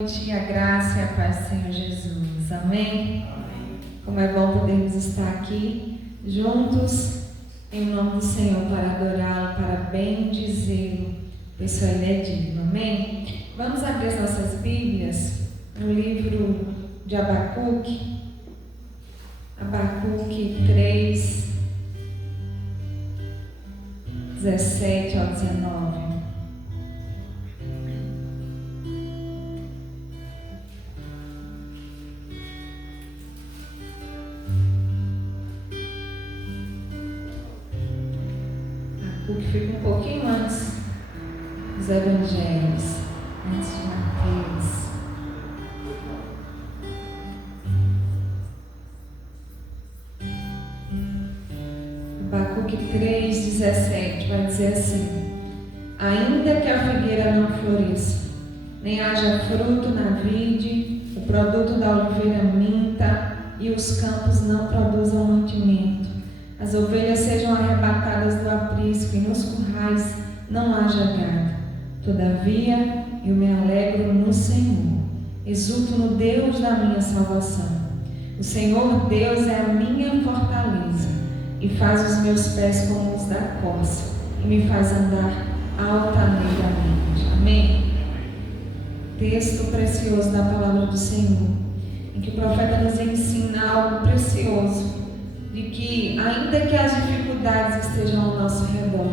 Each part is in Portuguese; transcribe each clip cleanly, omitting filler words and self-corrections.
A graça e a paz do Senhor Jesus. Amém? Como é bom podermos estar aqui juntos em nome do Senhor para adorá-lo, para bendizê-lo, pois só Ele é digno. Amém? Vamos abrir as nossas Bíblias no livro de Abacuque, Abacuque 3, 17 ao 19. Que fica um pouquinho antes dos evangelhos, antes de Mateus. Abacuque 3,17 vai dizer assim: ainda que a figueira não floresça, nem haja fruto na vide, o produto da oliveira minta, e os campos não produzam mantimento, as ovelhas sejam arrebatadas do aprisco e nos currais não haja gado. Todavia, eu me alegro no Senhor, exulto no Deus da minha salvação. O Senhor Deus é a minha fortaleza e faz os meus pés como os da corça e me faz andar altaneiramente. Amém? Texto precioso da palavra do Senhor, em que o profeta nos ensina algo precioso, de que ainda que as dificuldades estejam ao nosso redor,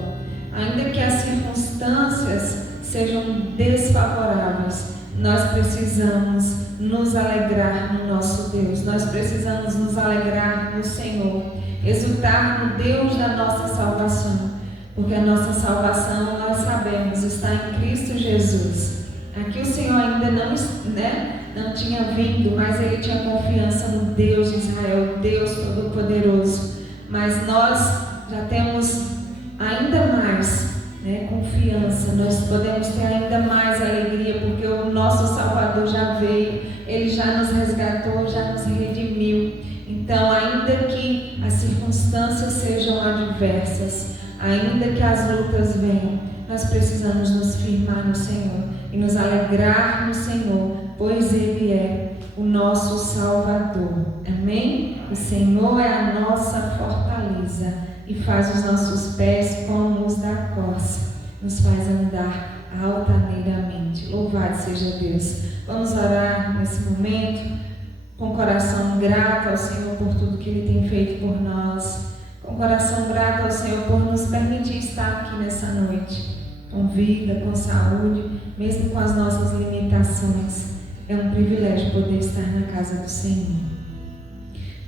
ainda que as circunstâncias sejam desfavoráveis, nós precisamos nos alegrar no nosso Deus, nós precisamos nos alegrar no Senhor, exultar no Deus da nossa salvação, porque a nossa salvação, nós sabemos, está em Cristo Jesus. Aqui o Senhor ainda não tinha vindo, mas ele tinha confiança no Deus de Israel, Deus Todo-Poderoso. Mas nós já temos ainda mais confiança, nós podemos ter ainda mais alegria, porque o nosso Salvador já veio, ele já nos resgatou, já nos redimiu. Então, ainda que as circunstâncias sejam adversas, ainda que as lutas venham, nós precisamos nos firmar no Senhor e nos alegrar no Senhor, pois Ele é o nosso Salvador. Amém? O Senhor é a nossa fortaleza e faz os nossos pés como os da corça, nos faz andar altaneiramente. Louvado seja Deus. Vamos orar nesse momento com coração grato ao Senhor por tudo que Ele tem feito por nós, com coração grato ao Senhor por nos permitir estar aqui nessa noite, com vida, com saúde, mesmo com as nossas limitações. É um privilégio poder estar na casa do Senhor.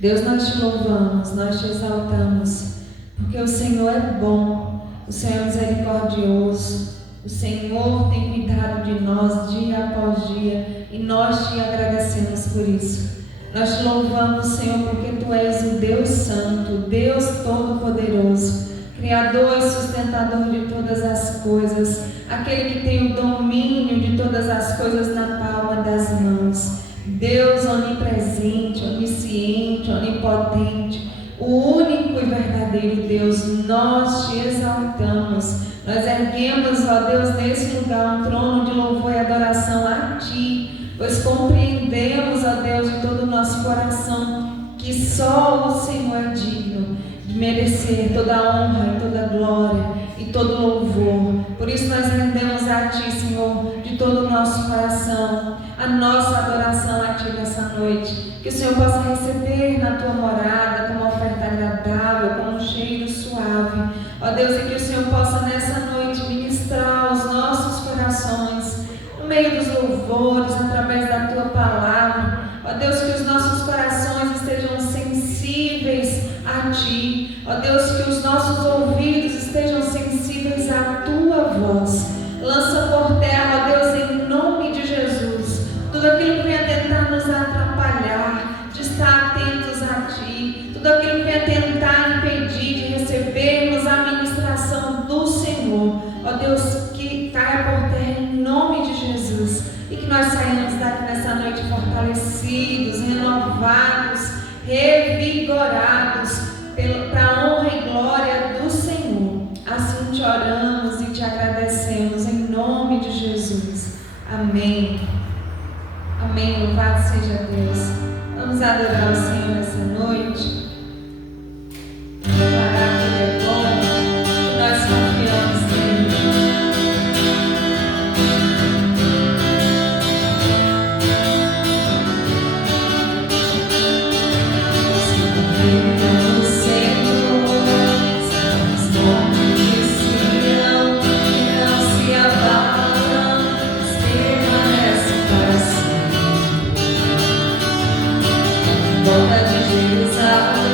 Deus, nós te louvamos, nós te exaltamos, porque o Senhor é bom, o Senhor é misericordioso, o Senhor tem cuidado de nós dia após dia e nós te agradecemos por isso. Nós te louvamos, Senhor, porque Tu és o Deus Santo, Deus Todo-Poderoso, Criador e sustentador de todas as coisas, aquele que tem o domínio de todas as coisas na palma das mãos. Deus onipresente, onisciente, onipotente, o único e verdadeiro Deus, nós te exaltamos. Nós erguemos, ó Deus, nesse lugar um trono de louvor e adoração a Ti, pois compreendemos, ó Deus, de todo o nosso coração, que só o Senhor é digno de merecer toda a honra e toda a glória e todo louvor. Por isso nós rendemos a Ti, Senhor, de todo o nosso coração, a nossa adoração a Ti nessa noite. Que o Senhor possa receber na Tua morada como oferta agradável, como um cheiro suave. Ó Deus, e que o Senhor possa nessa noite ministrar os nossos corações, no meio dos louvores, através da Tua palavra. Ó Deus, que os nossos corações estejam sensíveis a Ti. Ó Deus, que os nossos ouvidos estejam sensíveis à Tua voz. Lança por terra, ó Deus, em nome de Jesus, tudo aquilo que venha tentar nos atrapalhar de estar atentos a Ti, tudo aquilo que venha tentar impedir de recebermos a ministração do Senhor. Ó Deus, que caia por terra em nome de Jesus e que nós saímos daqui nessa noite fortalecidos, renovados, revigorados para a honra e glória do Senhor. Assim te oramos e te agradecemos em nome de Jesus. Amém. Amém. Louvado seja Deus. Vamos adorar o Senhor nessa noite. Declarar que Ele é bom, que nós confiamos nele. O Senhor, os montes de Sião, que não se abalam, mas permanecem para sempre. Volta de Jerusalém.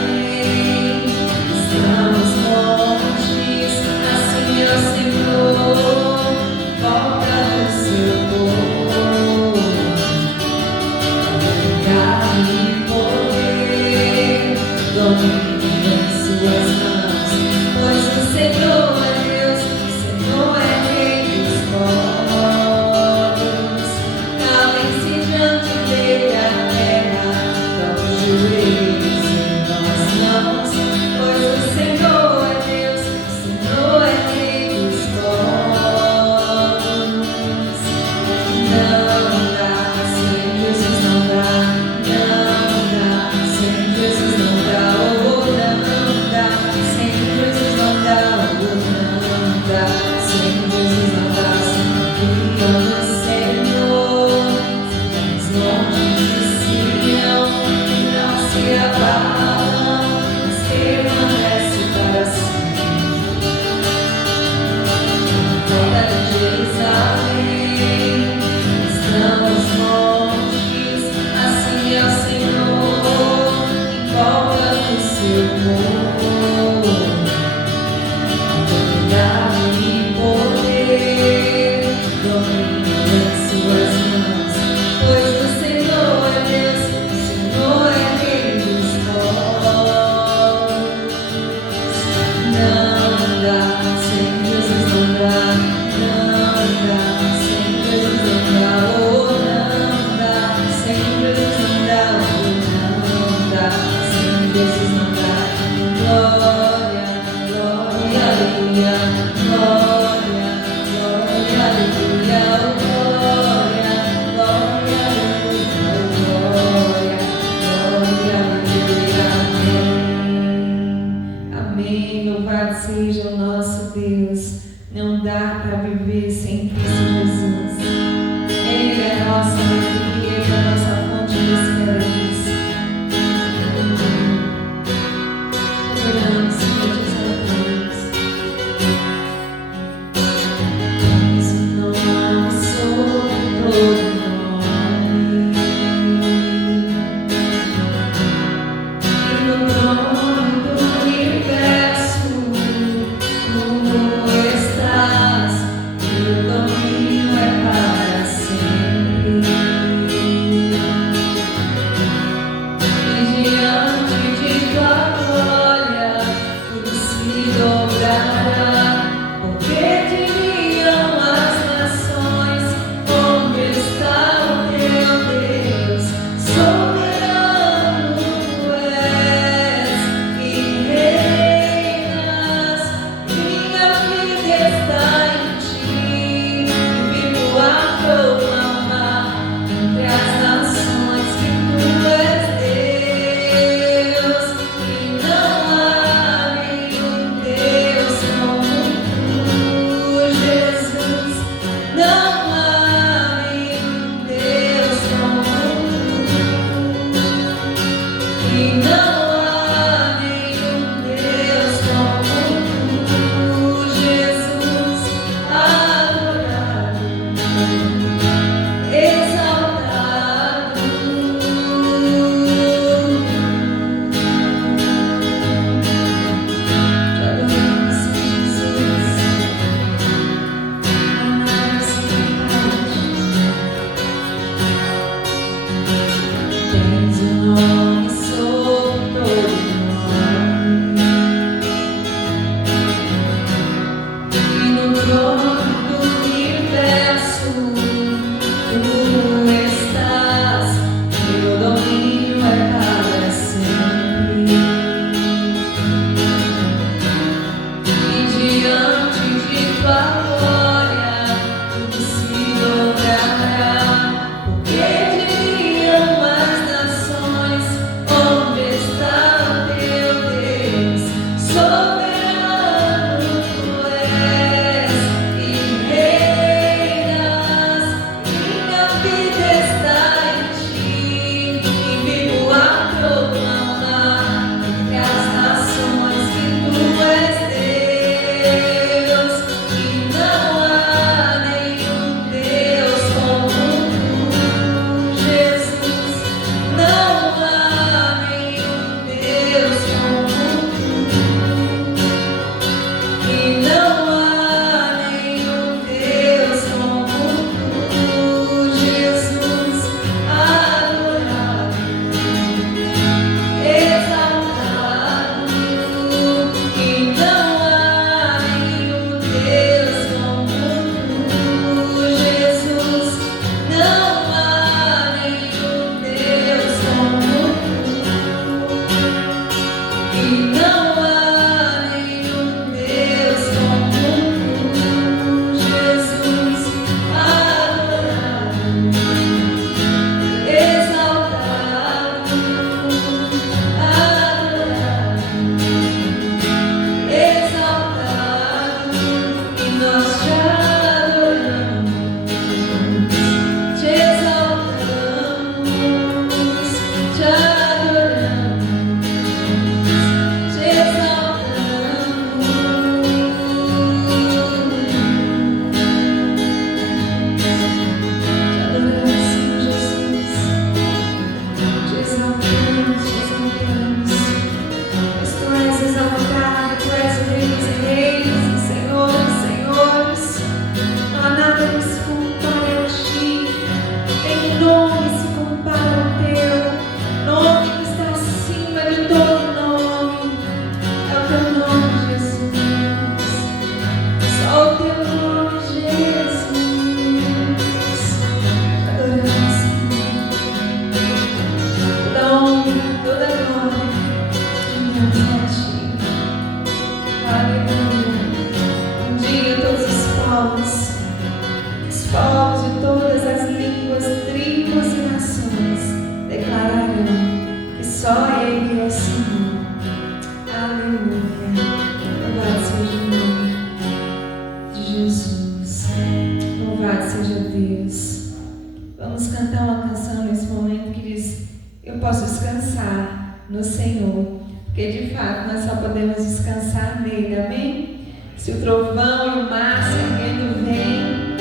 no Senhor, porque de fato nós só podemos descansar nele, amém? Se o trovão e o mar se erguendo vem,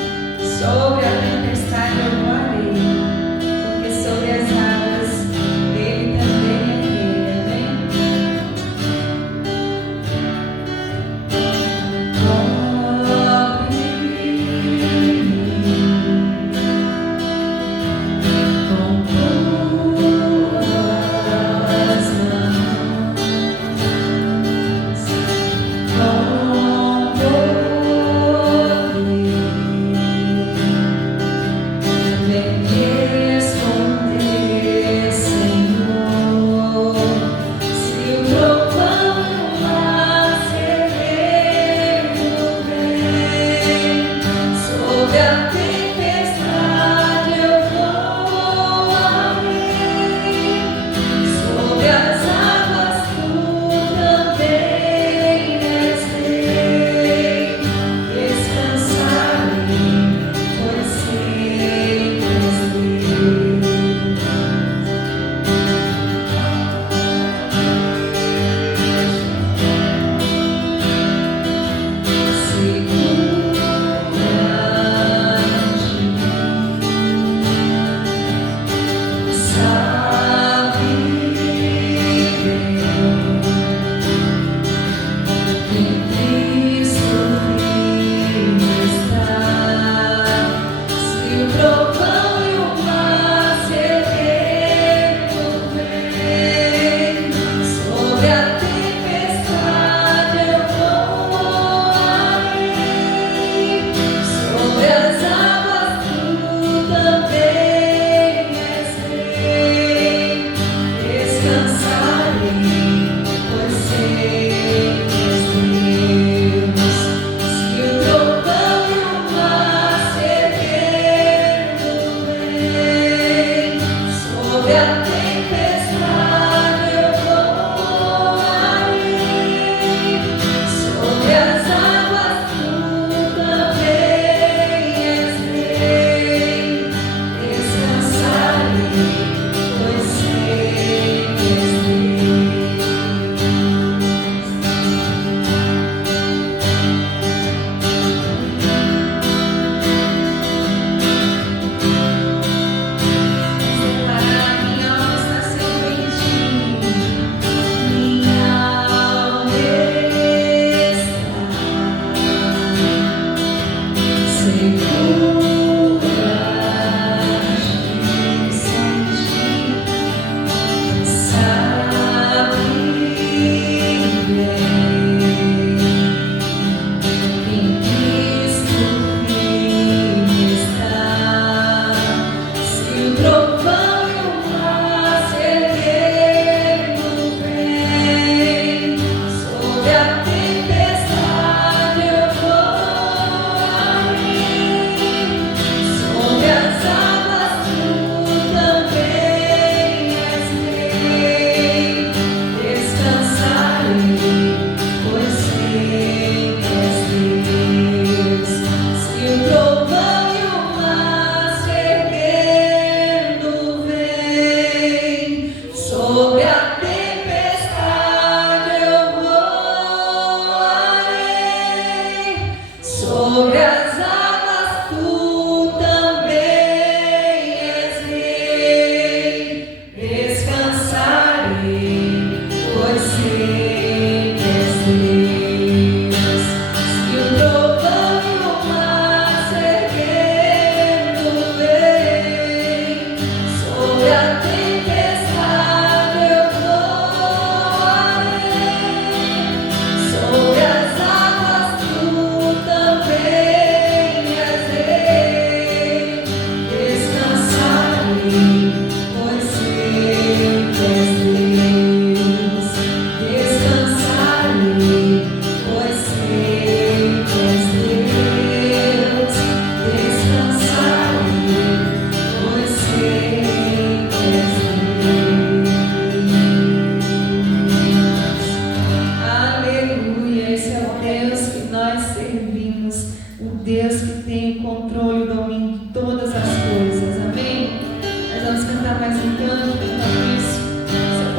sobre a tempestade eu voarei, porque sobre as águas ele também erguei, amém?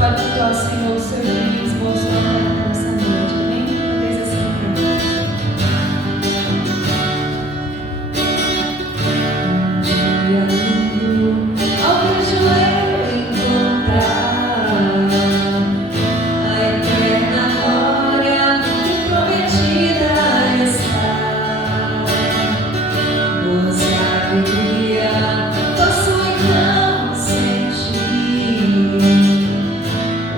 pode cultuar o Senhor, o seu Deus, boa sua oferta nessa noite. Amém? Talvez assim, ao vejo eu encontrar a eterna glória que prometida está. Doce alegria posso então sentir,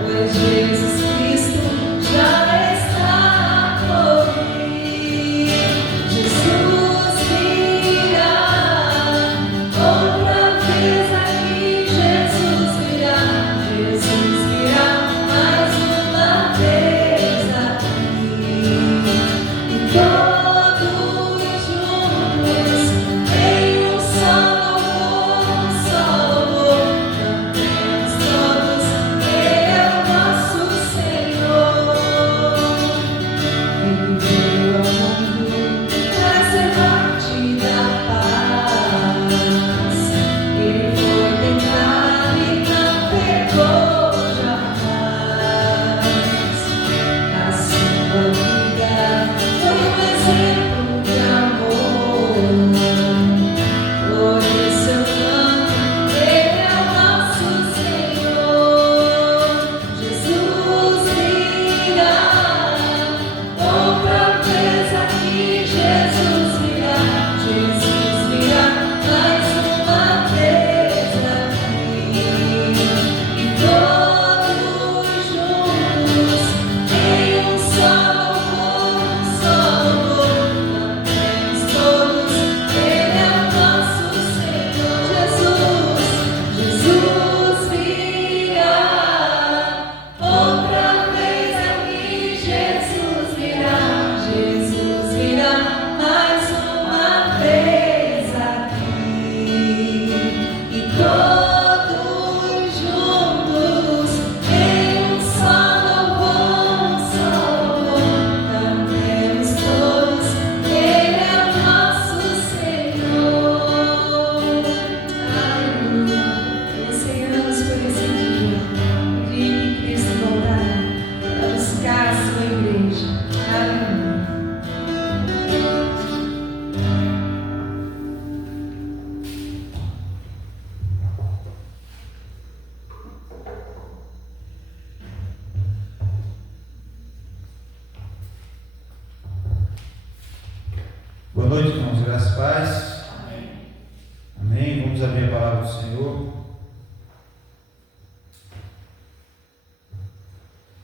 pois Jesus Cristo já está por mim. Jesus virá outra vez aqui, Jesus virá mais uma vez aqui, e todos juntos em um só louvor, cantemos todos, Ele é o nosso Senhor. Ele veio ao mundo trazer parte da paz. Ele foi tentado e não pecou jamais. A sua vida foi um exemplo de amor. Por isso eu canto, Ele é o nosso Senhor. Jesus virá outra vez aqui, Jesus virá mais uma vez aqui, e todos juntos em um só louvor, cantemos todos, Ele é o nosso Senhor. Jesus virá outra vez aqui, Jesus virá mais uma vez aqui, e todos juntos em um só louvor, cantemos todos, Ele é o nosso Senhor. Aleluia. Ansiamos por esse dia, o dia que Cristo voltará para buscar a sua igreja. Aleluia. Boa noite, irmãos. Graças e paz. Amém. Vamos abrir a palavra do Senhor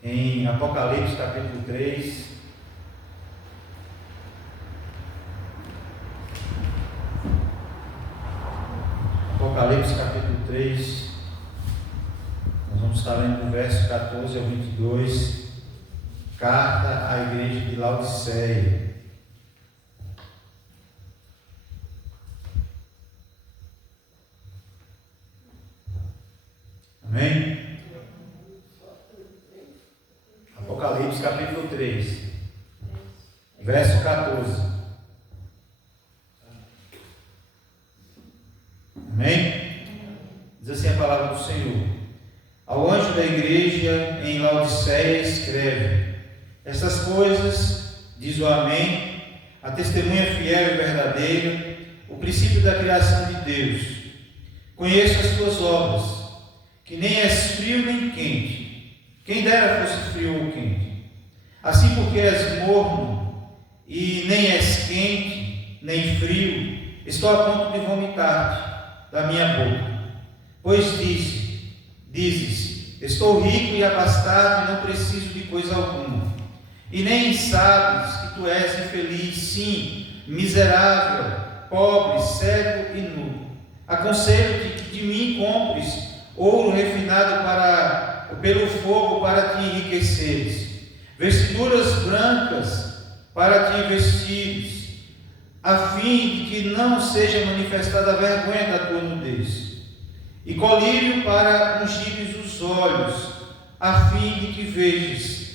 em Apocalipse, capítulo 3. Apocalipse, capítulo 3. Nós vamos estar lendo do verso 14 ao 22. Carta à igreja de Laodiceia. Amém? Apocalipse capítulo 3, verso 14. Amém? Diz assim a palavra do Senhor: ao anjo da igreja em Laodiceia escreve: essas coisas diz o Amém, a testemunha fiel e verdadeira, o princípio da criação de Deus. Conheço as tuas obras, que nem és frio nem quente. Quem dera fosse frio ou quente. Assim, porque és morno e nem és quente nem frio, estou a ponto de vomitar-te da minha boca. Pois dizes, estou rico e abastado e não preciso de coisa alguma. E nem sabes que tu és infeliz, sim, miserável, pobre, cego e nu. Aconselho-te que de mim compres ouro refinado pelo fogo para te enriqueceres, vestiduras brancas para te vestires, a fim de que não seja manifestada a vergonha da tua nudez, e colírio para ungires os olhos, a fim de que vejas.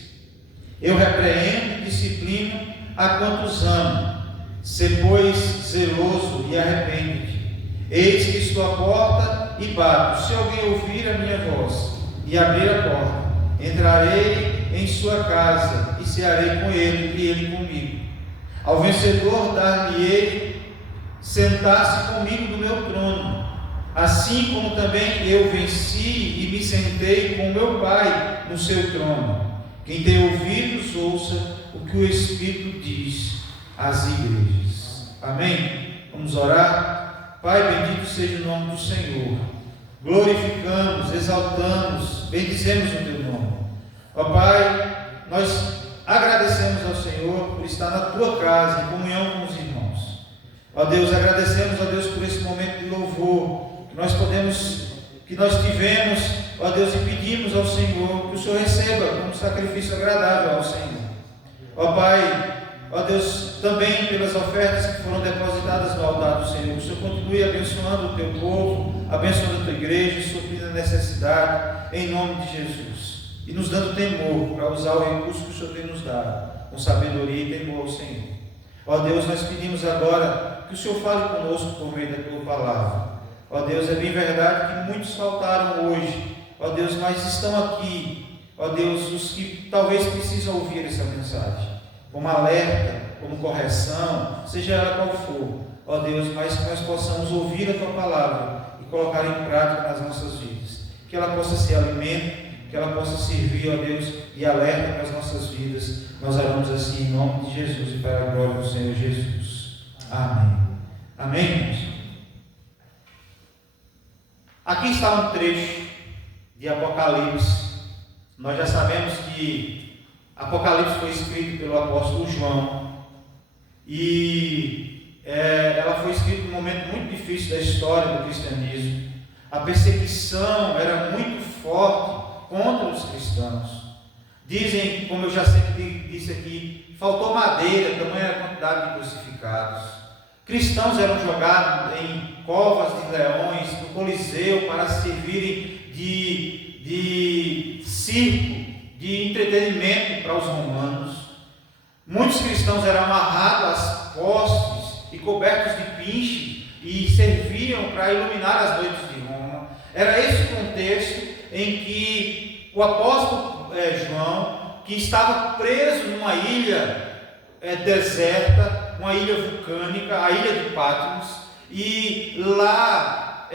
Eu repreendo e disciplino a quantos amo. Sê, pois, zeloso e arrepende-te. Eis que estou à porta e bato. Se alguém ouvir a minha voz e abrir a porta. Entrarei em sua casa e cearei com ele e ele comigo. Ao vencedor dar-lhe-ei sentar-se comigo no meu trono, assim como também eu venci e me sentei com meu Pai no seu trono. Quem tem ouvidos, ouça o que o Espírito diz às igrejas. Amém? Vamos orar? Pai, bendito seja o nome do Senhor. Glorificamos, exaltamos, bendizemos o teu nome. Ó Pai, nós agradecemos ao Senhor por estar na tua casa, em comunhão com os irmãos. Ó Deus, agradecemos, ó Deus, por esse momento de louvor que nós tivemos, ó Deus, e pedimos ao Senhor que o Senhor receba como sacrifício agradável ao Senhor. Ó Pai, ó Deus, também pelas ofertas que foram depositadas no altar do Senhor, que o Senhor continue abençoando o teu povo, abençoando a tua igreja, suprindo a necessidade, em nome de Jesus. E nos dando temor para usar o recurso que o Senhor tem nos dado, com sabedoria e temor ao Senhor. Ó Deus, nós pedimos agora que o Senhor fale conosco por meio da tua palavra. Ó Deus, é bem verdade que muitos faltaram hoje, ó Deus, mas estão aqui, ó Deus, os que talvez precisam ouvir essa mensagem, como alerta, como correção, seja ela qual for, ó Deus, mas que nós possamos ouvir a tua palavra e colocar em prática nas nossas vidas, que ela possa ser alimento, que ela possa servir, ó Deus, e alerta para as nossas vidas. Nós oramos assim em nome de Jesus e para a glória do Senhor Jesus. Amém. Amém, irmãos? Aqui está um trecho de Apocalipse. Nós já sabemos que Apocalipse foi escrito pelo apóstolo João e ela foi escrita num momento muito difícil da história do cristianismo. A perseguição era muito forte contra os cristãos. Dizem, como eu já sempre disse aqui, faltou madeira, tamanha a quantidade de crucificados. Cristãos eram jogados em covas de leões, no Coliseu, para servirem de circo, de entretenimento para os romanos. Muitos cristãos eram amarrados às postes e cobertos de pinche e serviam para iluminar as noites de Roma. Era esse o contexto em que o apóstolo João, que estava preso numa ilha deserta, uma ilha vulcânica, a ilha de Patmos, e lá,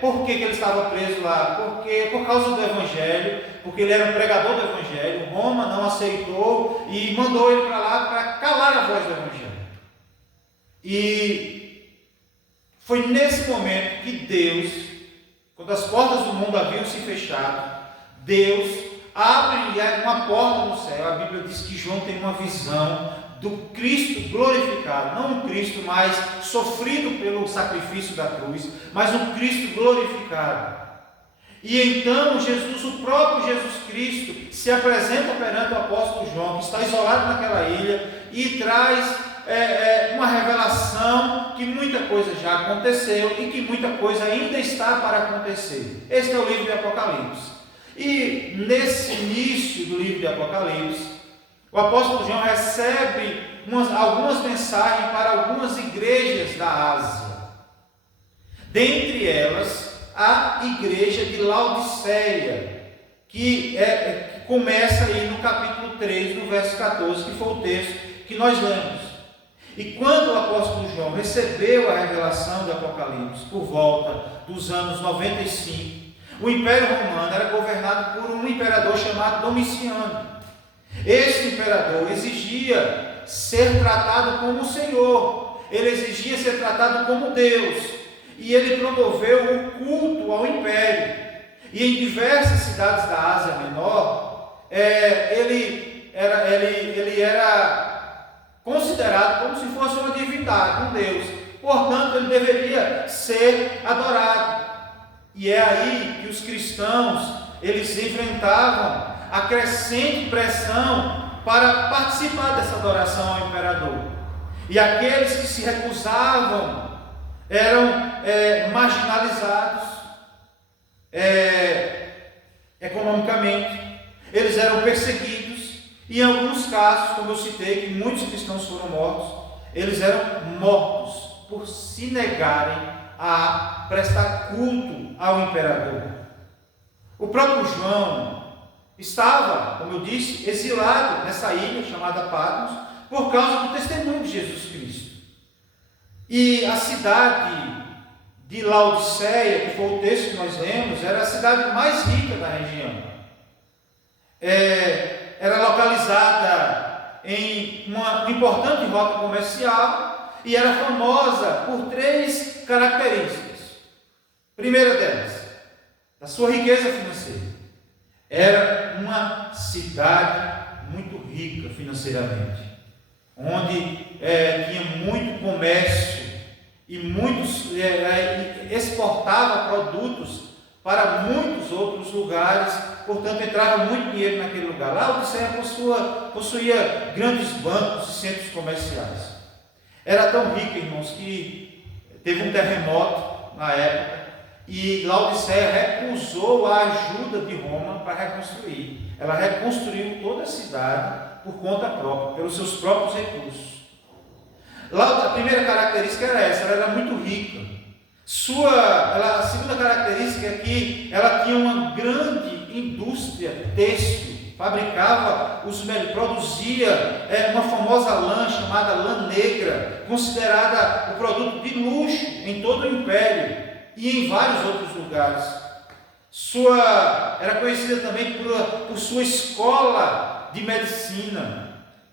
por que ele estava preso lá? Porque por causa do Evangelho, porque ele era um pregador do Evangelho. Roma não aceitou e mandou ele para lá para calar a voz do Evangelho. E foi nesse momento que Deus, quando as portas do mundo haviam se fechado, Deus abre uma porta no céu. A Bíblia diz que João tem uma visão do Cristo glorificado, não um Cristo mais sofrido pelo sacrifício da cruz, mas um Cristo glorificado. E então Jesus, o próprio Jesus Cristo, se apresenta perante o apóstolo João, que está isolado naquela ilha, e traz uma revelação que muita coisa já aconteceu e que muita coisa ainda está para acontecer. Este é o livro de Apocalipse. E nesse início do livro de Apocalipse, o apóstolo João recebe algumas mensagens para algumas igrejas da Ásia. Dentre elas, a igreja de Laodiceia, que começa aí no capítulo 3, no verso 14, que foi o texto que nós lemos. E quando o apóstolo João recebeu a revelação do Apocalipse, por volta dos anos 95, o Império Romano era governado por um imperador chamado Domiciano. Esse imperador exigia ser tratado como o Senhor, ele exigia ser tratado como Deus, e ele promoveu o culto ao império. E em diversas cidades da Ásia Menor, ele era considerado como se fosse uma divindade, um Deus. Portanto, ele deveria ser adorado. E é aí que os cristãos, eles enfrentavam a crescente pressão para participar dessa adoração ao imperador. E aqueles que se recusavam eram marginalizados economicamente, eles eram perseguidos, e em alguns casos, como eu citei, que muitos cristãos foram mortos, eles eram mortos por se negarem a prestar culto ao imperador. O próprio João estava, como eu disse, exilado nessa ilha chamada Patmos, por causa do testemunho de Jesus Cristo. E a cidade de Laodiceia, que foi o texto que nós lemos, era a cidade mais rica da região. Era localizada em uma importante rota comercial e era famosa por 3 características. Primeira delas, da sua riqueza financeira. Era uma cidade muito rica financeiramente, onde tinha muito comércio e exportava produtos para muitos outros lugares, portanto entrava muito dinheiro naquele lugar. Laodiceia possuía grandes bancos e centros comerciais. Era tão rica, irmãos, que teve um terremoto na época e Laodiceia recusou a ajuda de Roma para reconstruir. Ela reconstruiu toda a cidade por conta própria, pelos seus próprios recursos. A primeira característica era essa, ela era muito rica. A segunda característica é que ela tinha uma grande indústria têxtil, produzia uma famosa lã chamada lã negra, considerada o produto de luxo em todo o império e em vários outros lugares. Era conhecida também por sua escola de medicina,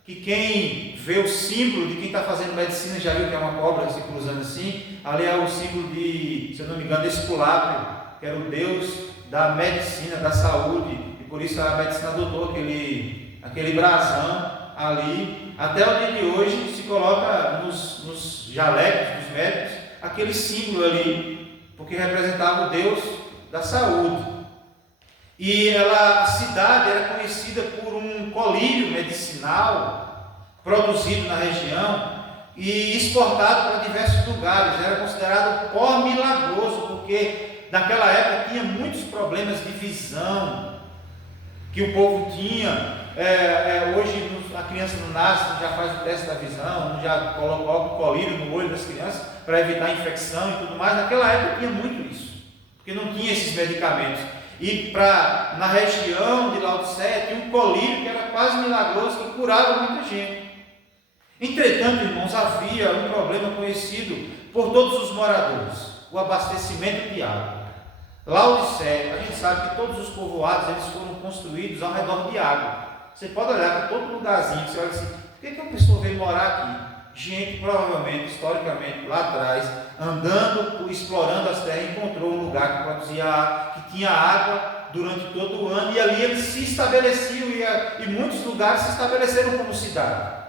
que quem vê o símbolo de quem está fazendo medicina já viu que é uma cobra se cruzando assim. Ali é o símbolo de, se eu não me engano, Esculápio, que era o deus da medicina, da saúde, e por isso a medicina adotou aquele brasão ali. Até o dia de hoje se coloca nos jalecos dos médicos aquele símbolo ali, porque representava o deus da saúde. E a cidade era conhecida por um colírio medicinal produzido na região e exportado para diversos lugares. Era considerado pó milagroso, porque naquela época tinha muitos problemas de visão que o povo tinha. Hoje a criança não nasce, já faz o teste da visão, já coloca o colírio no olho das crianças para evitar infecção e tudo mais. Naquela época tinha muito isso, porque não tinha esses medicamentos. E na região de Laodiceia tinha um colírio que era quase milagroso, que curava muita gente. Entretanto, irmãos, havia um problema conhecido por todos os moradores: o abastecimento de água. Laodiceia, a gente sabe que todos os povoados eles foram construídos ao redor de água. Você pode olhar para todo lugarzinho, você olha assim, por que a pessoa veio morar aqui? Gente, provavelmente, historicamente, lá atrás, andando, explorando as terras, encontrou um lugar que produzia água, que tinha água durante todo o ano, e ali eles se estabeleciam, e muitos lugares se estabeleceram como cidade.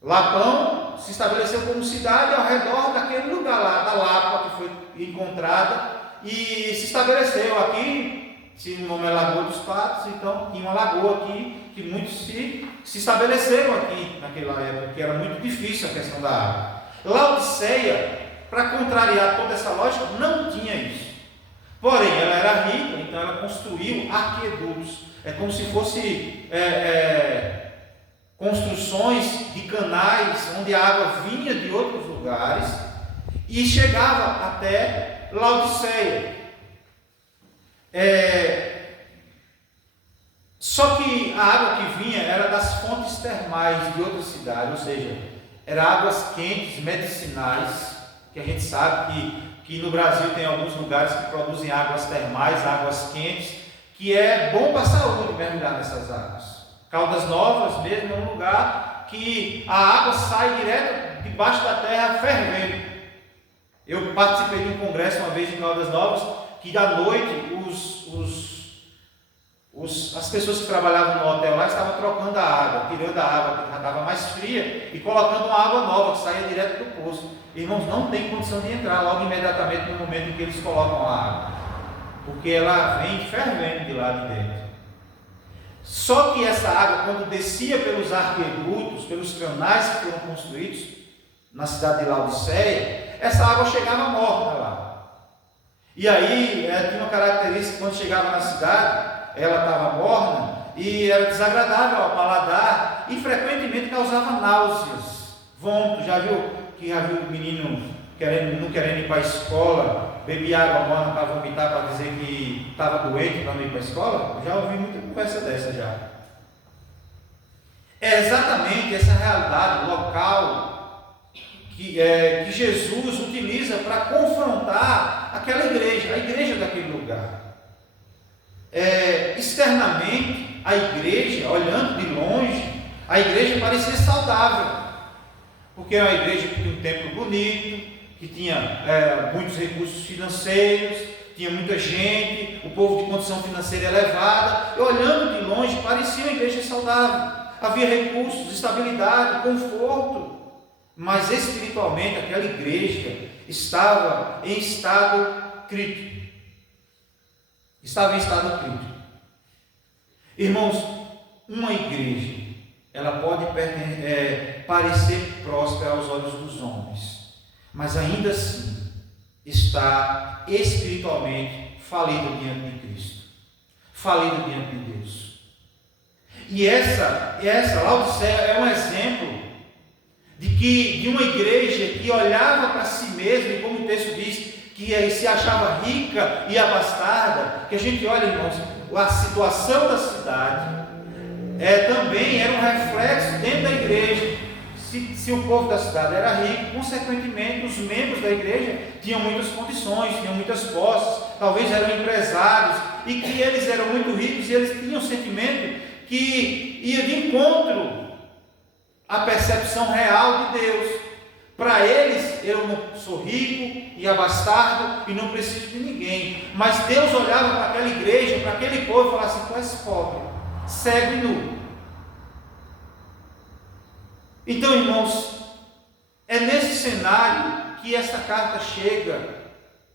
Lapão se estabeleceu como cidade ao redor daquele lugar lá, da Lapa que foi encontrada, e se estabeleceu aqui, se o nome é Lagoa dos Patos, então tinha uma lagoa aqui, que muitos se estabeleceram aqui naquela época, que era muito difícil a questão da água. Laodiceia, para contrariar toda essa lógica, não tinha isso. Porém, ela era rica, então ela construiu aquedutos. É como se fosse construções de canais, onde a água vinha de outros lugares e chegava até Laodiceia. Só que a água que vinha era das fontes termais de outra cidade, ou seja, eram águas quentes, medicinais, que a gente sabe que no Brasil tem alguns lugares que produzem águas termais, águas quentes, que é bom para a saúde mergulhar nessas águas. Caldas Novas mesmo é um lugar que a água sai direto debaixo da terra fervendo. Eu participei de um congresso uma vez em Caldas Novas, que à noite as pessoas que trabalhavam no hotel lá estavam trocando a água, tirando a água que já estava mais fria e colocando uma água nova que saía direto do poço. Irmãos, não tem condição de entrar logo imediatamente no momento em que eles colocam a água, porque ela vem fervendo de lá de dentro. Só que essa água, quando descia pelos arquedutos, pelos canais que foram construídos na cidade de Laodiceia, essa água chegava morta lá. E aí tinha uma característica: quando chegava na cidade, ela estava morna e era desagradável ao paladar e frequentemente causava náuseas, vômito. Já viu o menino não querendo ir para a escola, bebia água morna para vomitar, para dizer que estava doente para não ir para a escola? Eu já ouvi muita conversa dessa já. É exatamente essa realidade local que Jesus utiliza para confrontar aquela igreja, a igreja daquele lugar. Externamente, a igreja, olhando de longe, a igreja parecia saudável, porque é uma igreja que tinha um templo bonito, que tinha muitos recursos financeiros, tinha muita gente, o povo de condição financeira elevada, e olhando de longe parecia uma igreja saudável, havia recursos, estabilidade, conforto, mas espiritualmente aquela igreja estava em estado crítico. Estava em estado crítico. Irmãos, uma igreja, ela pode parecer próspera aos olhos dos homens, mas ainda assim está espiritualmente falida diante de Cristo, falida diante de Deus. E essa Laodiceia é um exemplo de uma igreja que olhava para si mesma, e como o texto diz, que se achava rica e abastada, que a gente olha, irmãos, a situação da cidade também era um reflexo dentro da igreja. Se o povo da cidade era rico, consequentemente os membros da igreja tinham muitas condições, tinham muitas posses, talvez eram empresários, e que eles eram muito ricos e eles tinham um sentimento que ia de encontro à percepção real de Deus. Para eles, eu não sou rico e abastado e não preciso de ninguém. Mas Deus olhava para aquela igreja, para aquele povo e falava assim: tu és pobre, cego e nu. Então, irmãos, é nesse cenário que esta carta chega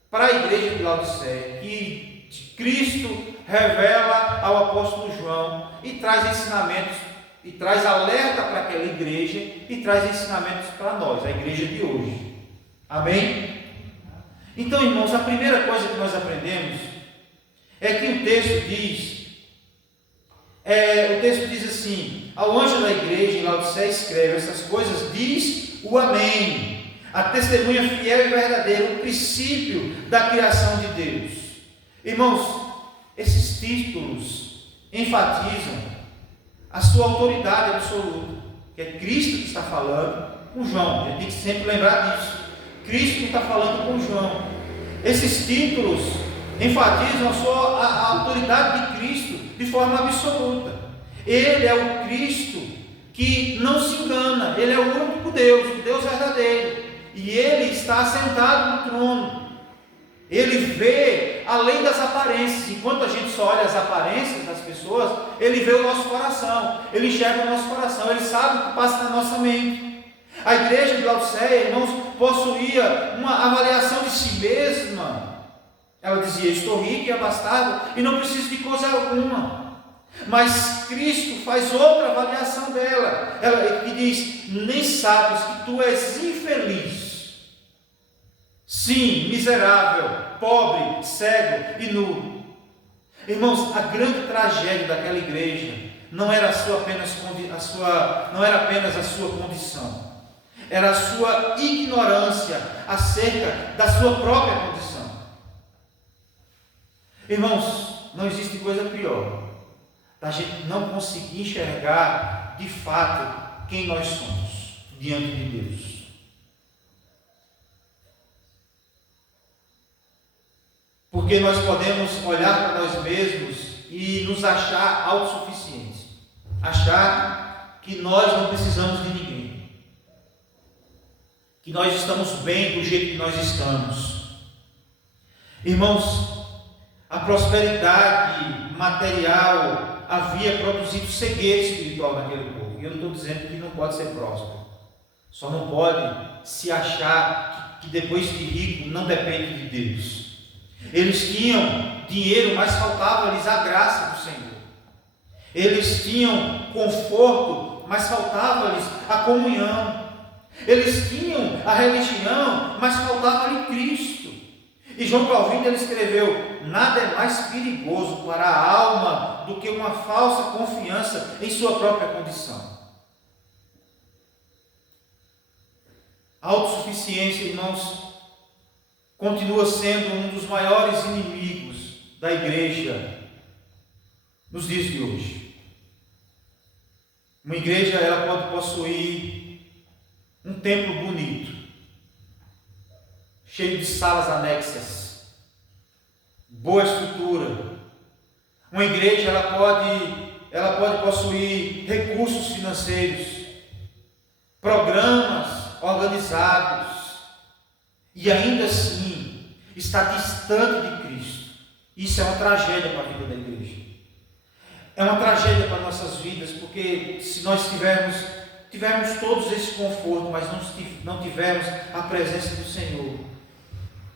para a igreja de Laodiceia, que Cristo revela ao apóstolo João e traz ensinamentos, e traz alerta para aquela igreja e traz ensinamentos para nós, a igreja de hoje. Amém? Então, irmãos, a primeira coisa que nós aprendemos é que o texto diz assim: ao anjo da igreja em Laodiceia escreve: essas coisas diz o Amém, a testemunha fiel e verdadeira, o princípio da criação de Deus. Irmãos, esses títulos enfatizam a sua autoridade absoluta, que é Cristo que está falando com João. A gente tem que sempre lembrar disso. Cristo que está falando com João. Esses títulos enfatizam a autoridade de Cristo de forma absoluta. Ele é o Cristo que não se engana, ele é o único Deus, o Deus verdadeiro, e ele está assentado no trono. Ele vê além das aparências. Enquanto a gente só olha as aparências das pessoas, ele vê o nosso coração, ele enxerga o nosso coração, ele sabe o que passa na nossa mente. A igreja de Laodiceia, irmãos, possuía uma avaliação de si mesma. Ela dizia: estou rica e abastada e não preciso de coisa alguma. Mas Cristo faz outra avaliação dela. Ela que diz: nem sabes que tu és infeliz. Sim, miserável, pobre, cego e nu. Irmãos, a grande tragédia daquela igreja não era não era apenas a sua condição, era a sua ignorância acerca da sua própria condição. Irmãos, não existe coisa pior da gente não conseguir enxergar de fato quem nós somos diante de Deus. Porque nós podemos olhar para nós mesmos e nos achar autossuficientes, achar que nós não precisamos de ninguém, que nós estamos bem do jeito que nós estamos. Irmãos, a prosperidade material havia produzido cegueira espiritual naquele povo. E eu não estou dizendo que não pode ser próspero, só não pode se achar que depois de rico não depende de Deus. Eles tinham dinheiro, mas faltava-lhes a graça do Senhor. Eles tinham conforto, mas faltava-lhes a comunhão. Eles tinham a religião, mas faltava-lhe Cristo. E João Calvino ele escreveu: nada é mais perigoso para a alma do que uma falsa confiança em sua própria condição. A autossuficiência, irmãos, continua sendo um dos maiores inimigos da igreja nos dias de hoje. Uma igreja, ela pode possuir um templo bonito, cheio de salas anexas, boa estrutura. Uma igreja, ela pode possuir recursos financeiros, programas organizados, e ainda assim está distante de Cristo. Isso é uma tragédia para a vida da igreja. É uma tragédia para nossas vidas, porque se nós tivermos todos esse conforto, mas não tivermos a presença do Senhor,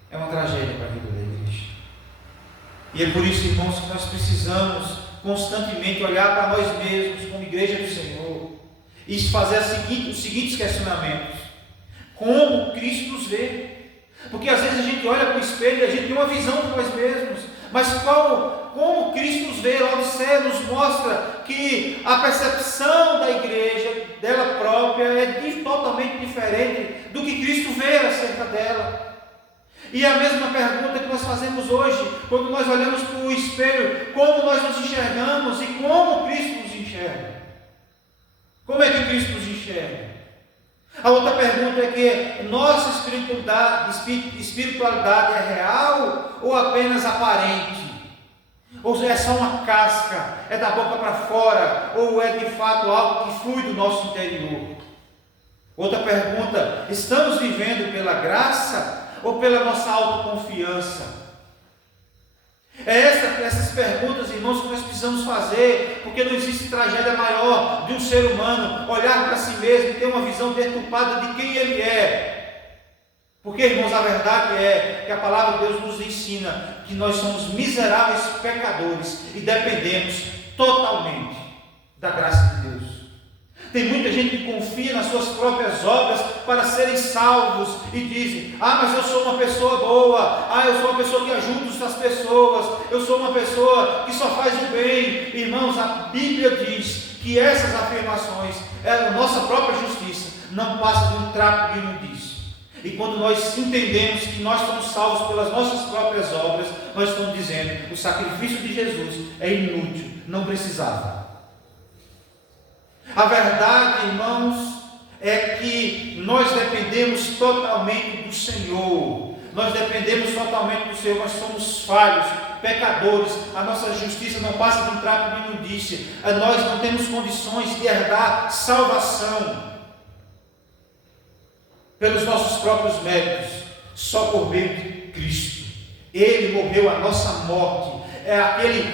é uma tragédia para a vida da igreja. E é por isso, irmãos, que nós precisamos constantemente olhar para nós mesmos como igreja do Senhor e fazer os seguintes questionamentos: como Cristo nos vê? Porque às vezes a gente olha para o espelho e a gente tem uma visão de nós mesmos, mas como Cristo nos vê? Laodiceia nos mostra que a percepção da igreja, dela própria, é totalmente diferente do que Cristo vê acerca dela. E é a mesma pergunta que nós fazemos hoje, quando nós olhamos para o espelho: como nós nos enxergamos e como Cristo nos enxerga? Como é que Cristo nos enxerga? A outra pergunta é que nossa espiritualidade é real ou apenas aparente? Ou é só uma casca, é da boca para fora, ou é de fato algo que flui do nosso interior? Outra pergunta: estamos vivendo pela graça ou pela nossa autoconfiança? Essas perguntas, irmãos, que nós precisamos fazer, porque não existe tragédia maior de um ser humano olhar para si mesmo e ter uma visão deturpada de quem ele é. Porque, irmãos, a verdade é que a palavra de Deus nos ensina que nós somos miseráveis pecadores e dependemos totalmente da graça de Deus. Tem muita gente que confia nas suas próprias obras para serem salvos e dizem: mas eu sou uma pessoa boa, eu sou uma pessoa que ajuda as pessoas, eu sou uma pessoa que só faz o bem. Irmãos, a Bíblia diz que essas afirmações, a nossa própria justiça, não passa de um trapo de imundícia. E quando nós entendemos que nós somos salvos pelas nossas próprias obras, nós estamos dizendo: o sacrifício de Jesus é inútil, não precisava. A verdade, irmãos, é que nós dependemos totalmente do Senhor. Nós dependemos totalmente do Senhor. Nós somos falhos, pecadores. A nossa justiça não passa de um trapo de imundícia. Nós não temos condições de herdar salvação pelos nossos próprios méritos, só por meio de Cristo. Ele morreu a nossa morte.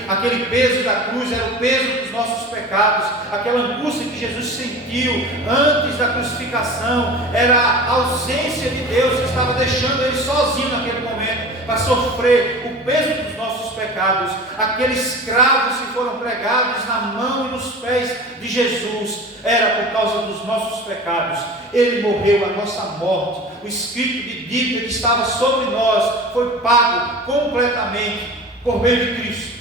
Aquele peso da cruz era o peso dos nossos pecados, aquela angústia que Jesus sentiu antes da crucificação, era a ausência de Deus que estava deixando ele sozinho naquele momento para sofrer o peso dos nossos pecados. Aqueles cravos que foram pregados na mão e nos pés de Jesus era por causa dos nossos pecados. Ele morreu a nossa morte, o escrito de dívida que estava sobre nós foi pago completamente por meio de Cristo.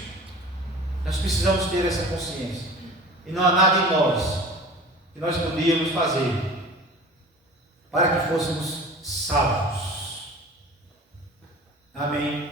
Nós precisamos ter essa consciência. E não há nada em nós que nós podíamos fazer para que fôssemos salvos. Amém?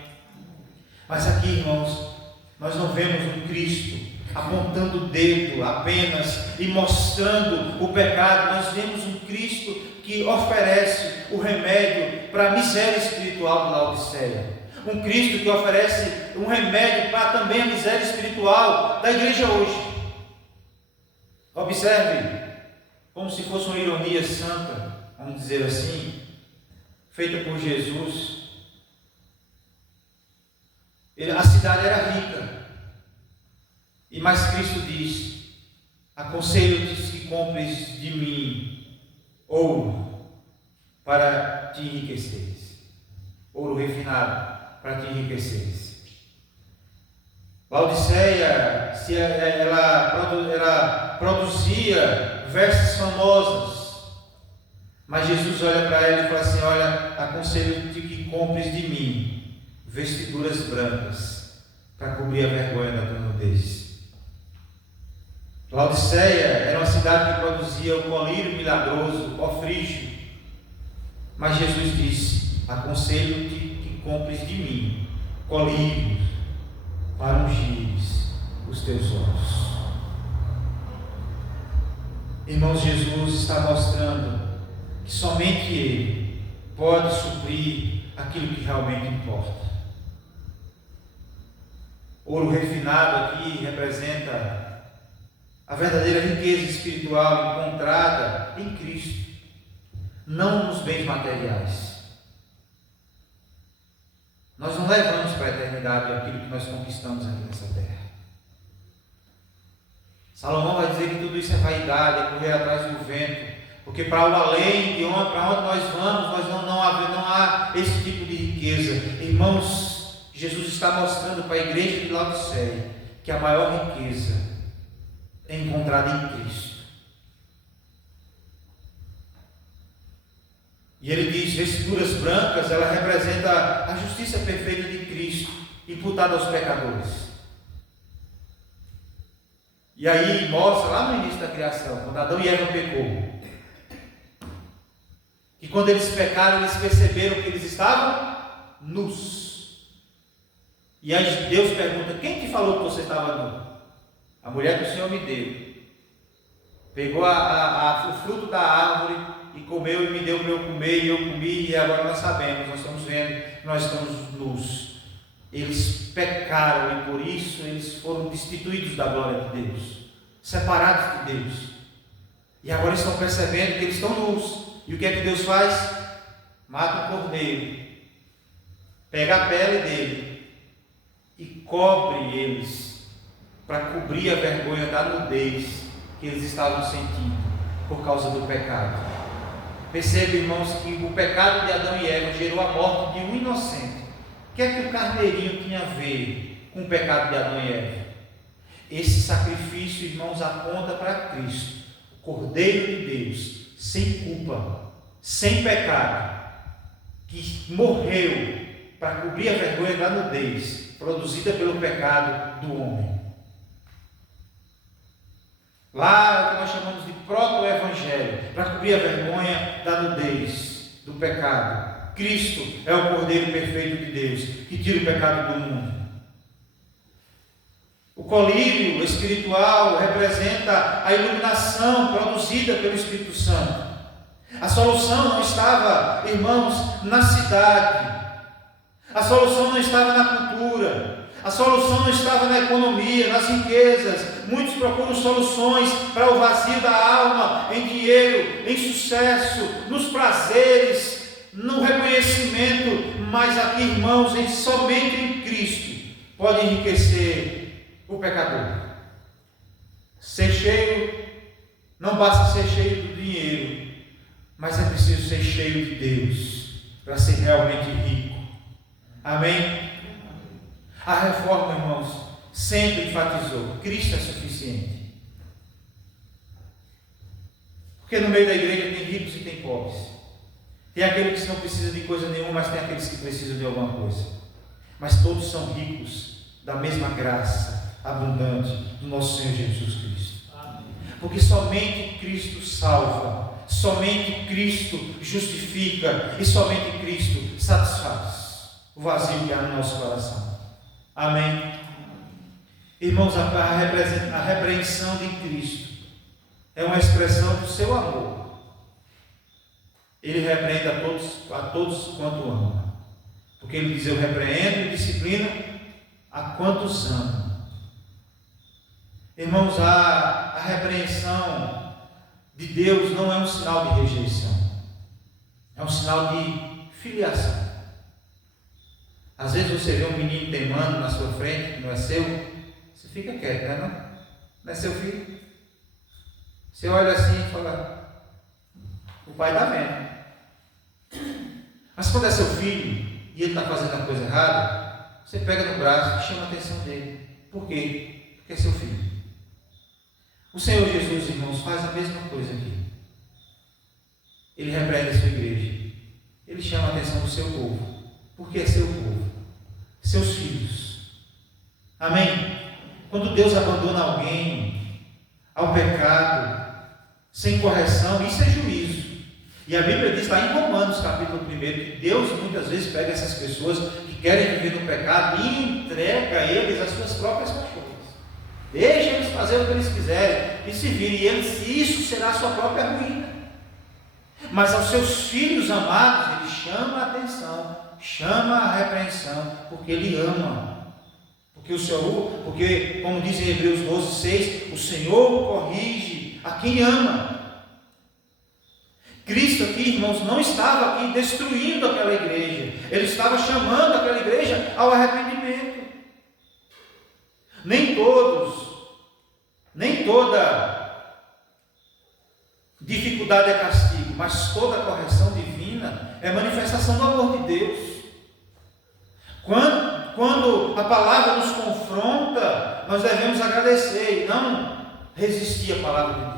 Mas aqui, irmãos, nós não vemos um Cristo apontando o dedo apenas e mostrando o pecado. Nós vemos um Cristo que oferece o remédio para a miséria espiritual de Laodiceia. Um Cristo que oferece um remédio para também a miséria espiritual da igreja hoje. Observe, como se fosse uma ironia santa, vamos dizer assim, feita por Jesus. A cidade era rica, mas Cristo diz: aconselho-te que compres de mim ouro para te enriqueceres, ouro refinado para te enriqueceres. Laodiceia, ela produzia vestes famosas, mas Jesus olha para ela e fala assim: olha, aconselho-te que compres de mim vestiduras brancas para cobrir a vergonha da tua nudez. Laodiceia era uma cidade que produzia o colírio milagroso, ofrígio, mas Jesus disse: aconselho-te que compres de mim colírios para ungires os teus olhos. Irmãos, Jesus está mostrando que somente Ele pode suprir aquilo que realmente importa. Ouro refinado aqui representa a verdadeira riqueza espiritual encontrada em Cristo, não nos bens materiais. Nós não levamos para a eternidade aquilo que nós conquistamos aqui nessa terra. Salomão vai dizer que tudo isso é vaidade, é correr atrás do vento, porque para o além, para onde nós vamos, não há esse tipo de riqueza. Irmãos, Jesus está mostrando para a igreja de Laodiceia que a maior riqueza é encontrada em Cristo. E ele diz: vestiduras brancas, ela representa a justiça perfeita de Cristo, imputada aos pecadores. E aí mostra lá no início da criação, quando Adão e Eva pecou, que quando eles pecaram, eles perceberam que eles estavam nus. E aí Deus pergunta: quem te falou que você estava nu? A mulher que o Senhor me deu. Pegou o fruto da árvore e comeu e me deu para eu comer, e eu comi, e agora nós sabemos, nós estamos vendo que nós estamos nus. Eles pecaram e por isso eles foram destituídos da glória de Deus, separados de Deus. E agora estão percebendo que eles estão nus. E o que é que Deus faz? Mata um cordeiro, pega a pele dele e cobre eles, para cobrir a vergonha da nudez que eles estavam sentindo por causa do pecado. Percebe, irmãos, que o pecado de Adão e Eva gerou a morte de um inocente. O que é que o carneirinho tinha a ver com o pecado de Adão e Eva? Esse sacrifício, irmãos, aponta para Cristo, o Cordeiro de Deus, sem culpa, sem pecado, que morreu para cobrir a vergonha da nudez produzida pelo pecado do homem. Lá é o que nós chamamos de proto-evangelho, para cobrir a vergonha da nudez, do pecado. Cristo é o Cordeiro perfeito de Deus, que tira o pecado do mundo. O colírio espiritual representa a iluminação produzida pelo Espírito Santo. A solução não estava, irmãos, na cidade. A solução não estava na cultura. A solução não estava na economia, nas riquezas. Muitos procuram soluções para o vazio da alma, em dinheiro, em sucesso, nos prazeres, no reconhecimento. Mas aqui, irmãos, somente em Cristo pode enriquecer o pecador. Ser cheio, não basta ser cheio do dinheiro, mas é preciso ser cheio de Deus para ser realmente rico. Amém? A reforma, irmãos, sempre enfatizou: Cristo é suficiente. Porque no meio da igreja tem ricos e tem pobres. Tem aqueles que não precisam de coisa nenhuma, mas tem aqueles que precisam de alguma coisa. Mas todos são ricos da mesma graça abundante do nosso Senhor Jesus Cristo. Amém. Porque somente Cristo salva, somente Cristo justifica e somente Cristo satisfaz o vazio que há no nosso coração. Amém? Irmãos, a repreensão de Cristo é uma expressão do seu amor. Ele repreende a todos quanto ama. Porque ele diz: eu repreendo e disciplino a quantos amo. Irmãos, a repreensão de Deus não é um sinal de rejeição, é um sinal de filiação. Às vezes você vê um menino teimando na sua frente, que não é seu, você fica quieto, né? Não é seu filho. Você olha assim e fala: o pai está vendo. Mas quando é seu filho e ele está fazendo a coisa errada, você pega no braço e chama a atenção dele. Por quê? Porque é seu filho. O Senhor Jesus, irmãos, faz a mesma coisa aqui. Ele repreende a sua igreja. Ele chama a atenção do seu povo. Porque é seu povo, seus filhos. Amém? Quando Deus abandona alguém ao pecado, sem correção, isso é juízo. E a Bíblia diz lá em Romanos, capítulo 1, que Deus muitas vezes pega essas pessoas que querem viver no pecado e entrega a eles as suas próprias cachorras. Deixa eles fazer o que eles quiserem e se virem, e isso será a sua própria ruína. Mas aos seus filhos amados, ele chama a atenção, chama a repreensão, porque ele ama. Porque, como diz em Hebreus 12:6, o Senhor corrige a quem ama. Cristo aqui, irmãos, não estava aqui destruindo aquela igreja, ele estava chamando aquela igreja ao arrependimento. Nem toda dificuldade é castigo, mas toda correção divina é manifestação do amor de Deus. Quando a palavra nos confronta, nós devemos agradecer e não resistir à palavra de Deus.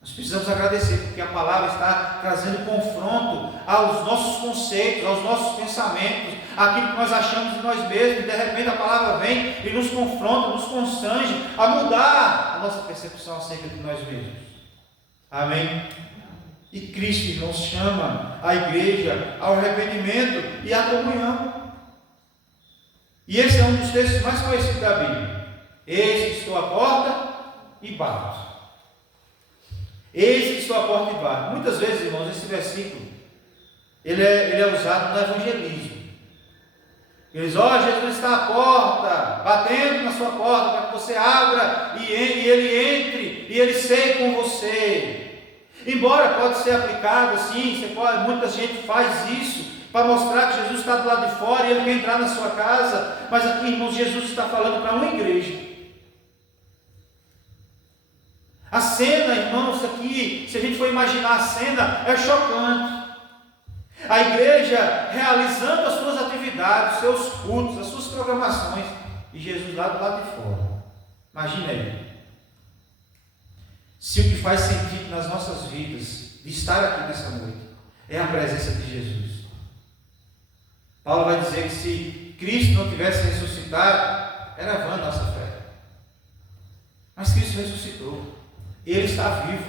Nós precisamos agradecer, porque a palavra está trazendo confronto aos nossos conceitos, aos nossos pensamentos, aquilo que nós achamos de nós mesmos, e de repente a palavra vem e nos confronta, nos constrange a mudar a nossa percepção acerca de nós mesmos. Amém? E Cristo, irmãos, chama a igreja ao arrependimento e à comunhão. E esse é um dos textos mais conhecidos da Bíblia. Eis que estou à porta e bato. Eis que estou à porta e bato. Muitas vezes, irmãos, esse versículo ele é usado no evangelismo. Ele diz: Jesus está à porta, batendo na sua porta, para que você abra e ele entre e ele ceie com você. Embora pode ser aplicado assim, muita gente faz isso para mostrar que Jesus está do lado de fora e ele quer entrar na sua casa, mas aqui, irmãos, Jesus está falando para uma igreja. A cena, irmãos, aqui, se a gente for imaginar a cena, é chocante. A igreja realizando as suas atividades, seus cultos, as suas programações, e Jesus lá do lado de fora. Imagina aí. Se o que faz sentido nas nossas vidas, de estar aqui nessa noite, é a presença de Jesus. Paulo vai dizer que se Cristo não tivesse ressuscitado, era vã a nossa fé. Mas Cristo ressuscitou. Ele está vivo.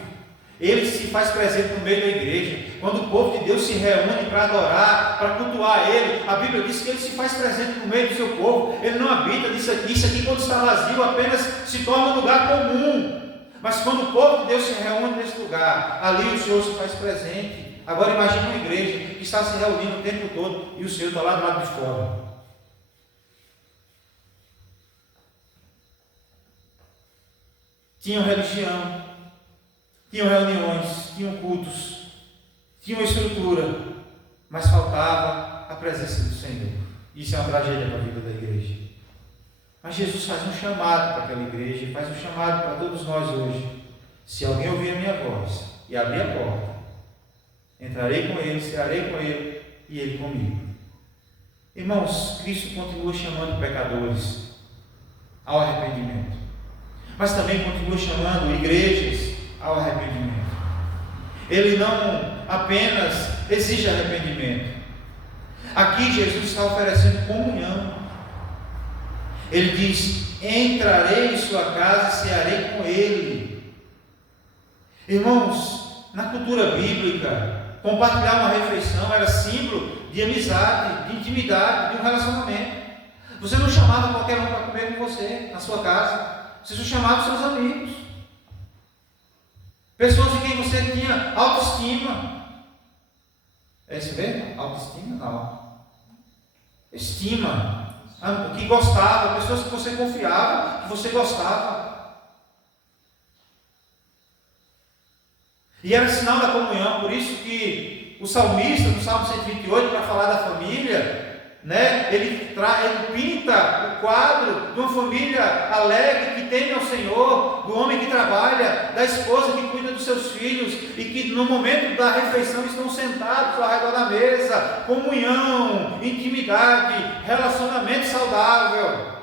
Ele se faz presente no meio da igreja. Quando o povo de Deus se reúne para adorar, para cultuar Ele, a Bíblia diz que Ele se faz presente no meio do seu povo. Ele não habita nisso aqui. Isso aqui, quando está vazio, apenas se torna um lugar comum. Mas quando o povo de Deus se reúne nesse lugar, ali o Senhor se faz presente. Agora imagine uma igreja que está se reunindo o tempo todo e o Senhor está lá do lado de fora. Tinham religião, tinham reuniões, tinham cultos, tinham estrutura, mas faltava a presença do Senhor. Isso é uma tragédia para a vida da igreja. Mas Jesus faz um chamado para aquela igreja, faz um chamado para todos nós hoje. Se alguém ouvir a minha voz e abrir a porta, entrarei com ele, cearei com ele e ele comigo. Irmãos, Cristo continua chamando pecadores ao arrependimento, mas também continua chamando igrejas ao arrependimento. Ele não apenas exige arrependimento. Aqui Jesus está oferecendo comunhão. Ele diz: entrarei em sua casa e cearei com ele. Irmãos, na cultura bíblica, compartilhar uma refeição era símbolo de amizade, de intimidade, de um relacionamento. Você não chamava qualquer um para comer com você na sua casa. Você só chamava seus amigos, pessoas em quem você tinha autoestima. É isso mesmo? Autoestima? Não. Estima. Que gostava, pessoas que você confiava, que você gostava. E era sinal da comunhão. Por isso que o salmista, no Salmo 128, para falar da família, ele pinta o quadro de uma família alegre, que teme ao Senhor, do homem que trabalha, da esposa que cuida dos seus filhos, e que no momento da refeição estão sentados ao redor da mesa. Comunhão, intimidade, relacionamento saudável.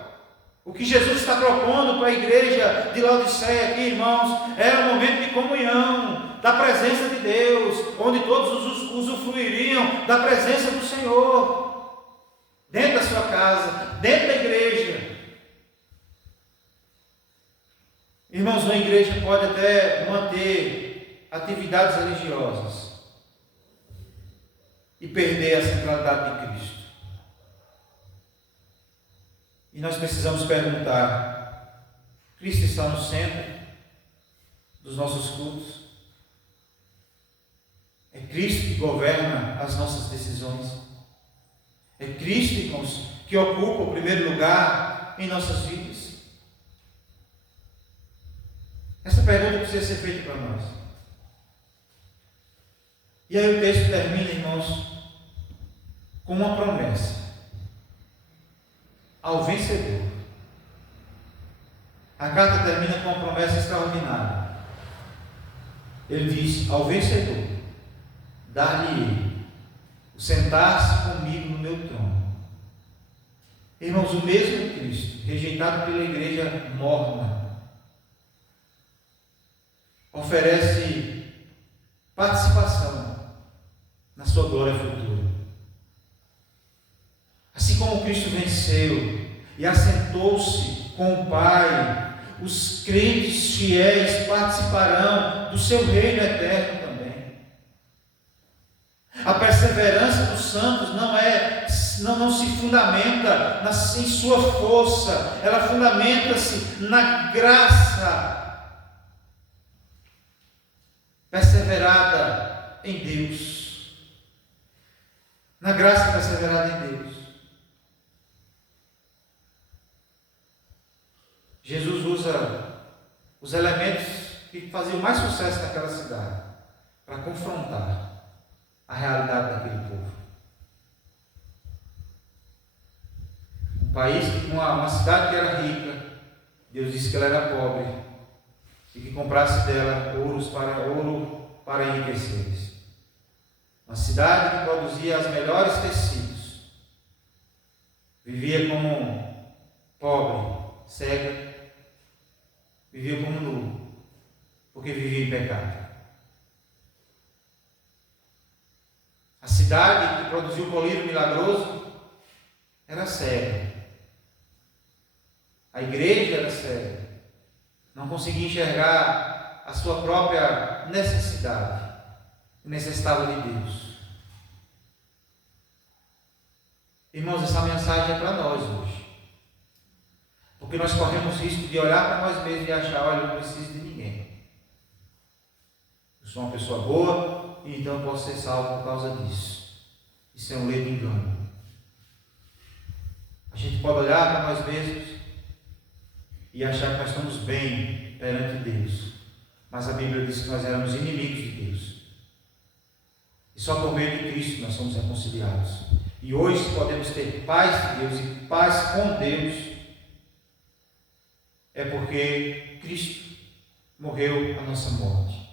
O que Jesus está propondo para a igreja de Laodiceia aqui, irmãos, é um momento de comunhão, da presença de Deus, onde todos usufruiriam da presença do Senhor. Dentro da sua casa, dentro da igreja. Irmãos, uma igreja pode até manter atividades religiosas, e perder a centralidade de Cristo. E nós precisamos perguntar: Cristo está no centro dos nossos cultos? É Cristo que governa as nossas decisões? É Cristo, irmãos, que ocupa o primeiro lugar em nossas vidas? Essa pergunta precisa ser feita para nós. E aí o texto termina, irmãos, com uma promessa ao vencedor. A carta termina com uma promessa extraordinária. Ele diz: ao vencedor dar-lhe-ei o sentar-se comigo no meu trono. Irmãos, o mesmo Cristo, rejeitado pela igreja morna, oferece participação na sua glória futura. Assim como Cristo venceu e assentou-se com o Pai, os crentes fiéis participarão do seu reino eterno também. A perseverança dos santos não se fundamenta em sua força, ela fundamenta-se na graça perseverada em Deus. Na graça perseverada em Deus. Jesus usa os elementos que faziam mais sucesso naquela cidade para confrontar a realidade daquele povo. Um país, uma cidade que era rica, Deus disse que ela era pobre e que comprasse dela ouro para enriqueceres. Uma cidade que produzia os melhores tecidos, vivia como pobre, cega, vivia como nu, porque vivia em pecado. A cidade que produziu o colírio milagroso era cega. A igreja era cega. Não conseguia enxergar a sua própria necessidade. Necessitava de Deus. Irmãos, essa mensagem é para nós hoje. Porque nós corremos risco de olhar para nós mesmos e achar: olha, eu não preciso de ninguém. Eu sou uma pessoa boa, e então eu posso ser salvo por causa disso. Isso é um ledo engano. A gente pode olhar para nós mesmos e achar que nós estamos bem perante Deus. Mas a Bíblia diz que nós éramos inimigos de Deus. E só por meio de Cristo nós somos reconciliados. E hoje podemos ter paz de Deus e paz com Deus. É porque Cristo morreu a nossa morte.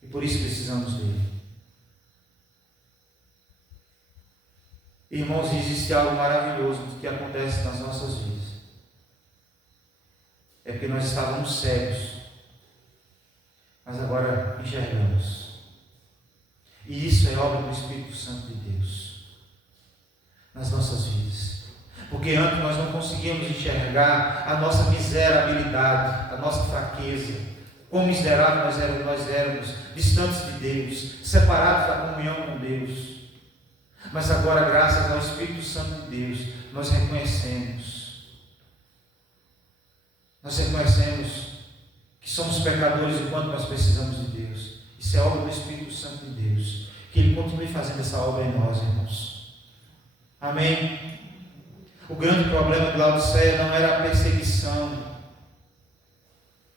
E por isso precisamos dele. Irmãos, existe algo maravilhoso que acontece nas nossas vidas. É porque nós estávamos cegos, mas agora enxergamos. E isso é obra do Espírito Santo de Deus nas nossas vidas. Porque antes nós não conseguíamos enxergar a nossa miserabilidade, a nossa fraqueza. Quão miseráveis nós éramos, distantes de Deus, separados da comunhão com Deus. Mas agora, graças ao Espírito Santo de Deus, nós reconhecemos que somos pecadores e quanto nós precisamos de Deus. Isso é obra do Espírito Santo de Deus. Que Ele continue fazendo essa obra em nós, irmãos. Amém? O grande problema de Laodiceia não era a perseguição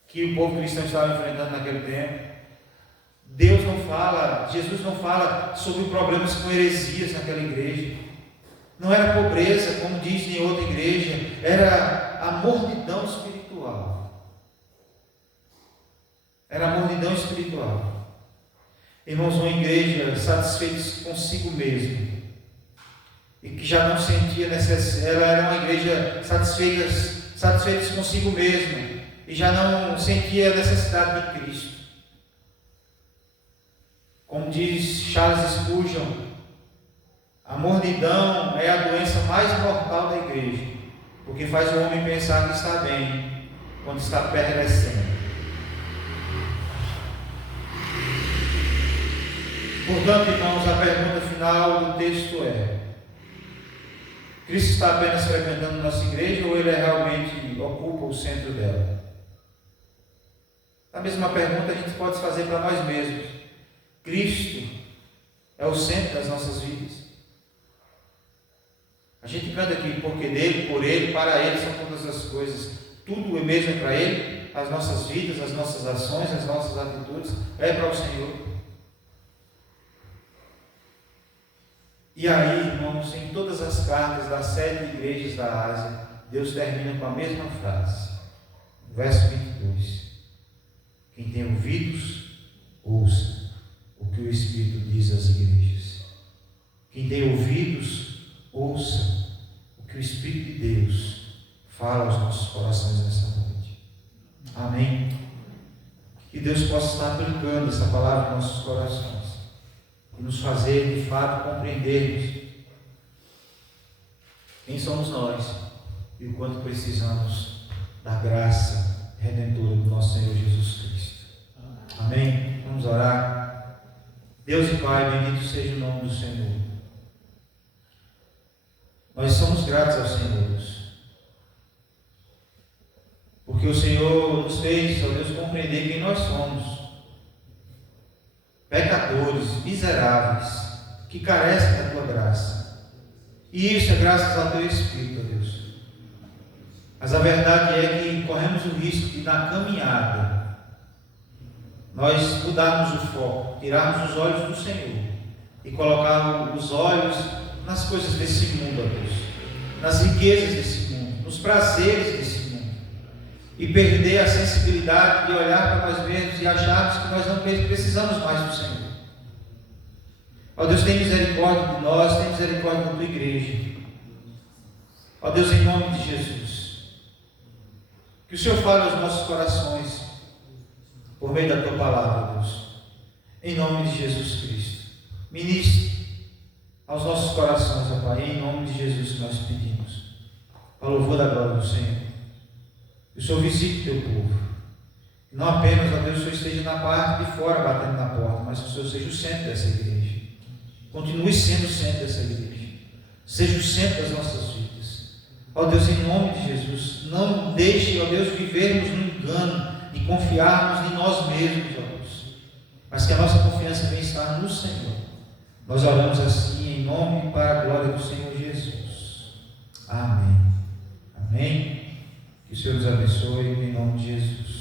que o povo cristão estava enfrentando naquele tempo. Jesus não fala sobre problemas com heresias naquela igreja. Não era pobreza, como diz em outra igreja, era a mornidão espiritual. Era a mornidão espiritual. Irmãos, uma igreja satisfeita consigo mesma e que já não sentia necessidade, ela era uma igreja satisfeita consigo mesma e já não sentia a necessidade de Cristo. Como diz Charles Spurgeon, a mornidão é a doença mais mortal da igreja, porque faz o homem pensar que está bem, quando está perecendo. Portanto, irmãos, a pergunta final do texto é: Cristo está apenas frequentando nossa igreja ou Ele realmente ocupa o centro dela? A mesma pergunta a gente pode fazer para nós mesmos. Cristo é o centro das nossas vidas? A gente canta aqui, porque dele, por ele, para ele são todas as coisas. Tudo é mesmo para ele, as nossas vidas, as nossas ações, as nossas atitudes, é para o Senhor. E aí, irmãos, em todas as cartas das 7 igrejas da Ásia, Deus termina com a mesma frase. Verso 22. Quem tem ouvidos, ouça o que o Espírito diz às igrejas. Quem tem ouvidos, ouça o que o Espírito de Deus fala aos nossos corações nessa noite. Amém? Que Deus possa estar aplicando essa palavra em nossos corações e nos fazer, de fato, compreendermos quem somos nós e o quanto precisamos da graça redentora do nosso Senhor Jesus Cristo. Amém? Vamos orar. Deus e Pai, bendito seja o nome do Senhor. Nós somos gratos ao Senhor, Deus, porque o Senhor nos fez, ó Deus, compreender quem nós somos. Pecadores, miseráveis, que carecem da Tua graça. E isso é graças ao Teu Espírito, ó Deus. Mas a verdade é que corremos o risco de, na caminhada, nós mudarmos o foco, tirarmos os olhos do Senhor e colocar os olhos nas coisas desse mundo, ó Deus, nas riquezas desse mundo, nos prazeres desse mundo, e perder a sensibilidade de olhar para nós mesmos e acharmos que nós não precisamos mais do Senhor. Ó Deus, tem misericórdia de nós, tem misericórdia da Tua igreja. Ó Deus, em nome de Jesus, que o Senhor fale aos nossos corações por meio da Tua palavra, Deus, em nome de Jesus Cristo. Ministre aos nossos corações, ó Pai, em nome de Jesus que nós pedimos, para o louvor da glória do Senhor. Que o Senhor visite o Teu povo, que não apenas, ó Deus, o Senhor esteja na parte de fora batendo na porta, mas que o Senhor seja o centro dessa igreja, continue sendo o centro dessa igreja, seja o centro das nossas vidas. Ó Deus, em nome de Jesus, não deixe, ó Deus, vivermos no engano e confiarmos em nós mesmos, ó Deus, mas que a nossa confiança venha estar no Senhor. Nós oramos assim em nome e para a glória do Senhor Jesus. Amém. Amém. Que o Senhor nos abençoe em nome de Jesus.